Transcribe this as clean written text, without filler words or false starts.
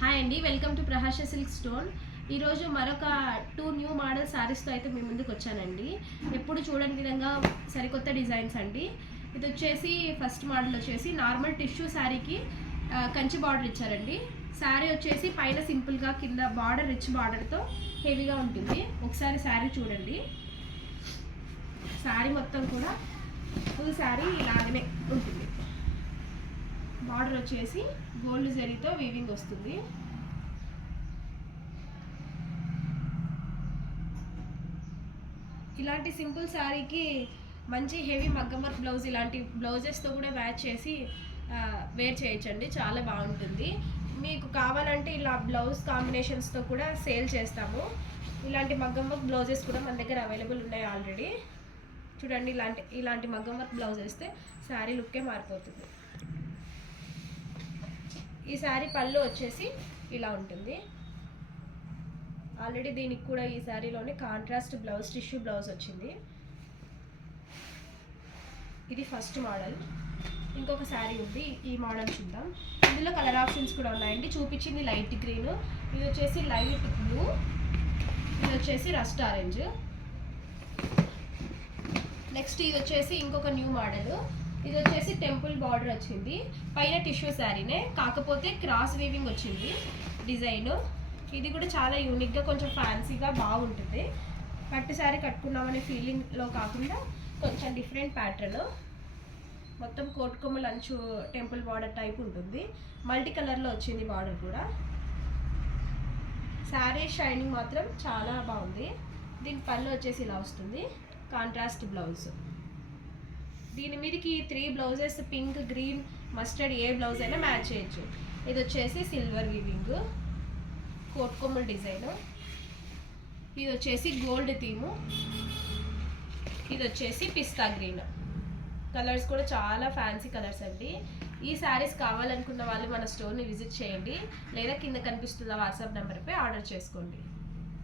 Hi అండి, welcome to ప్రహాష silk stone. ఈరోజు మరొక 2 న్యూ మోడల్ శారీస్తో అయితే మీ ముందుకు వచ్చానండి. ఎప్పుడు చూడని విధంగా సరికొత్త డిజైన్స్ అండి. ఇది వచ్చేసి ఫస్ట్ మోడల్ వచ్చేసి నార్మల్ టిష్యూ శారీకి కంచి బార్డర్ ఇచ్చారండి. శారీ వచ్చేసి పైన సింపుల్గా, కింద బార్డర్ రిచ్ బార్డర్తో హెవీగా ఉంటుంది. ఒకసారి శారీ చూడండి. శారీ మొత్తం కూడా ఫుల్ శారీ ఇలాగనే ఉంటుంది. బార్డర్ వచ్చేసి గోల్డ్ జరీతో వీవింగ్ వస్తుంది. ఇలాంటి సింపుల్ శారీకి మంచి హెవీ మగ్గం వర్క్ బ్లౌజ్, ఇలాంటి బ్లౌజెస్తో కూడా మ్యాచ్ చేసి వేర్ చేయొచ్చండి. చాలా బాగుంటుంది. మీకు కావాలంటే ఇలా బ్లౌజ్ కాంబినేషన్స్తో కూడా సేల్ చేస్తాము. ఇలాంటి మగ్గం వర్క్ బ్లౌజెస్ కూడా మన దగ్గర అవైలబుల్ ఉన్నాయి ఆల్రెడీ. చూడండి, ఇలాంటి మగ్గం వర్క్ బ్లౌజ్ వేస్తే శారీ లుక్కే మారిపోతుంది. ఈ శారీ పళ్ళు వచ్చేసి ఇలా ఉంటుంది. ఆల్రెడీ దీనికి కూడా ఈ శారీలోనే కాంట్రాస్ట్ బ్లౌజ్, టిష్యూ బ్లౌజ్ వచ్చింది. ఇది ఫస్ట్ మోడల్. ఇంకొక శారీ ఉంది, ఈ మోడల్ చూద్దాం. ఇందులో కలర్ ఆప్షన్స్ కూడా ఉన్నాయండి. చూపించింది లైట్ గ్రీన్, ఇది వచ్చేసి లైట్ బ్లూ, ఇది వచ్చేసి రస్ట్ ఆరెంజ్. నెక్స్ట్ ఇది వచ్చేసి ఇంకొక న్యూ మోడల్. ఇది వచ్చేసి టెంపుల్ బార్డర్ వచ్చింది. పైన టిష్యూ శారీనే, కాకపోతే క్రాస్ వీవింగ్ వచ్చింది డిజైన్. ఇది కూడా చాలా యూనిక్గా, కొంచెం ఫ్యాన్సీగా బాగుంటుంది. పట్టు శారీ కట్టుకున్నామనే ఫీలింగ్లో కాకుండా కొంచెం డిఫరెంట్ ప్యాటర్న్. మొత్తం కోట్ కొమ్మలు అంచు టెంపుల్ బార్డర్ టైప్ ఉంటుంది. మల్టీ కలర్లో వచ్చింది బార్డర్ కూడా. శారీ షైనింగ్ మాత్రం చాలా బాగుంది. దీని పళ్ళు వచ్చేసి ఇలా వస్తుంది, కాంట్రాస్ట్ బ్లౌజ్. దీని మీదకి 3 బ్లౌజెస్, పింక్, గ్రీన్, మస్టర్డ్, ఏ బ్లౌజ్ అయినా మ్యాచ్ చేయొచ్చు. ఇది వచ్చేసి సిల్వర్ వీవింగ్, కోట్ కొమ్మల డిజైన్. ఇది వచ్చేసి గోల్డ్ థీము. ఇది వచ్చేసి పిస్తా గ్రీన్. కలర్స్ కూడా చాలా ఫ్యాన్సీ కలర్స్ అండి. ఈ శారీస్ కావాలనుకున్న వాళ్ళు మన స్టోర్ని విజిట్ చేయండి, లేదా కింద కనిపిస్తున్న వాట్సాప్ నెంబర్పై ఆర్డర్ చేసుకోండి.